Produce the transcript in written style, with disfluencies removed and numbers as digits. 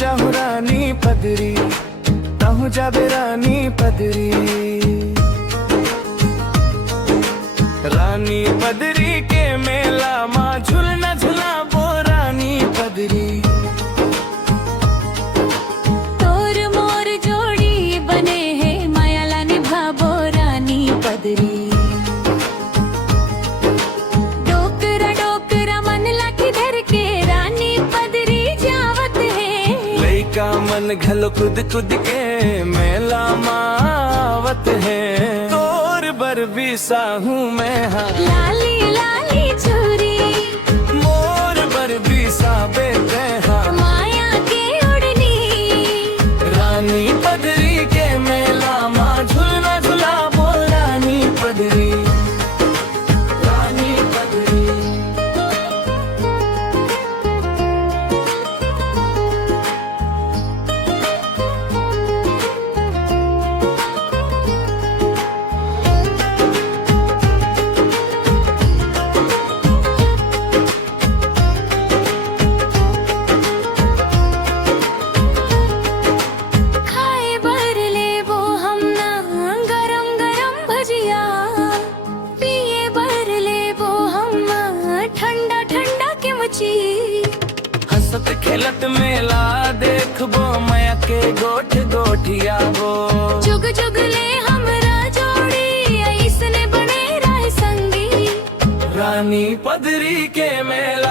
जाहु रानी पदरी, ताहू जाबे रानी पदरी। रानी पदरी के मेला माँ झुलना झुला बो रानी पदरी। तोर मोर जोड़ी बने हैं मायाला निभाबो रानी पदरी। डोकरा डोकरा मन लाठी धर के रानी पदरी जावत है। लइका मन घलो कुद कुद के मेला मावत है। तोर बर भी साहू मैं हाँ लाली लाली चूरी, मोर बर भी साबे ते हाँ माया के उड़नी। रानी पदरी के मेला माँ झुलना झुला बो रानी पदरी। रानी पदरी खाए बर ले वो हम ना गरम गरम भजिया। पिए बर ले वो हम ना ठंडा ठंडा के मची। हंसत खेलत मेला देखबो माया के गोठ गोठिया वो। जुग जुग ले हमरा जोड़ी ऐसने बने रहे संगी। रानी पदरी के मेला